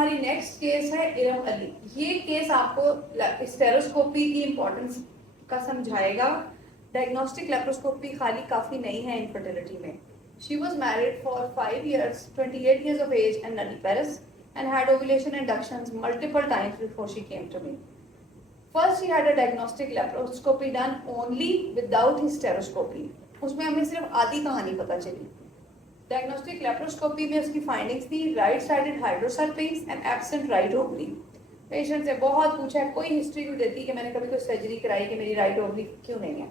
हमारी next case है इरम अली। ये केस आपको स्टेरोस्कोपी की इंपॉर्टेंस का समझाएगा। डायग्नोस्टिक लेप्रोस्कोपी खाली काफ़ी नहीं है इनफर्टिलिटी में। शी वॉज मैरिड फॉर 5 years, 28 years of age and nulliparous and had ovulation inductions multiple times before she came to me. First, she had a diagnostic laparoscopy done only without hysteroscopy. उसमें हमें सिर्फ आधी कहानी पता चली। डायग्नोस्टिक लेप्रोस्कोपी में उसकी findings थी right sided hydrosalpinx and absent right ovary. Patient से बहुत पूछा, कोई हिस्ट्री क्यों देती कि मैंने कभी कोई सर्जरी कराई कि मेरी राइट ओवरी क्यों नहीं है।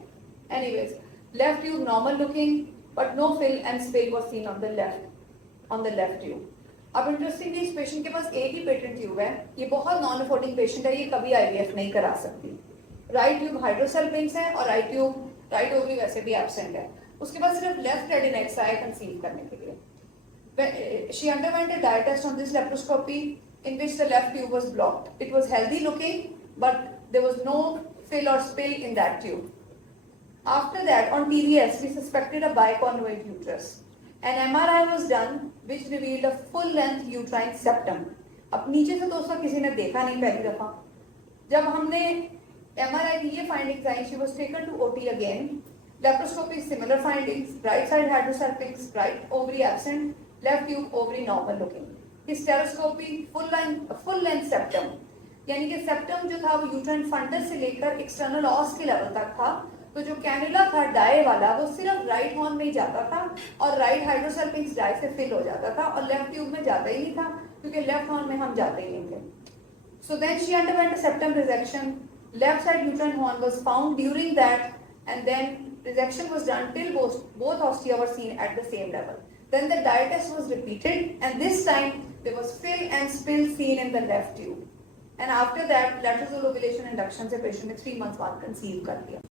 Anyways, left tube normal looking but no fill and spill was seen on the left tube. अब इंटरेस्टिंगली इस पेशेंट के पास एक ही पेटेंट ट्यूब है। ये बहुत नॉन अफोर्डिंग पेशेंट है, ये कभी आईवीएफ नहीं करा सकती। राइट ट्यूब हाइड्रोसल्फेट्स है और राइट ओवरी वैसे भी एब्सेंट है। उसके पास सिर्फ लेफ्ट एडिनेक्स आया कंसीव करने के लिए। She underwent a dye test on this laparoscopy in which the left tube was blocked. It was healthy looking, but there was no fill or spill in that tube. After that, on TVS, we suspected a biconvoid uterus. An MRI was done, which revealed a full-length uterine septum. अब नीचे से दोस्तों किसी ने देखा नहीं पहली दफा। जब हमने MRI की ये findings आई, she was taken to OT again. Laparoscopy similar findings, right side hydrosalpinx, right ovary absent, left tube ovary normal looking. Hysteroscopy full length septum, यानी कि सेप्टम जो था वो यूट्राइन फंडस से लेकर एक्सटर्नल ऑस के लेवल तक था। तो जो कैनुला था डाई वाला वो सिर्फ राइट हॉर्न में ही जाता था और राइट हाइड्रोसल्फिंक्स डाई से फिल हो जाता था और लेफ्ट ट्यूब में जाता ही नहीं था क्योंकि लेफ्ट हॉर्न में हम जाते ही नहीं थे। So then she underwent a septum resection. Left side uterine horn was found during that, and then resection was done till both ostia were seen at the same level. Then the dye test was repeated, and this time there was fill and spill seen in the left tube. And after that, lateral ovulation induction से patient ने 3 months बाद conceive कर लिया।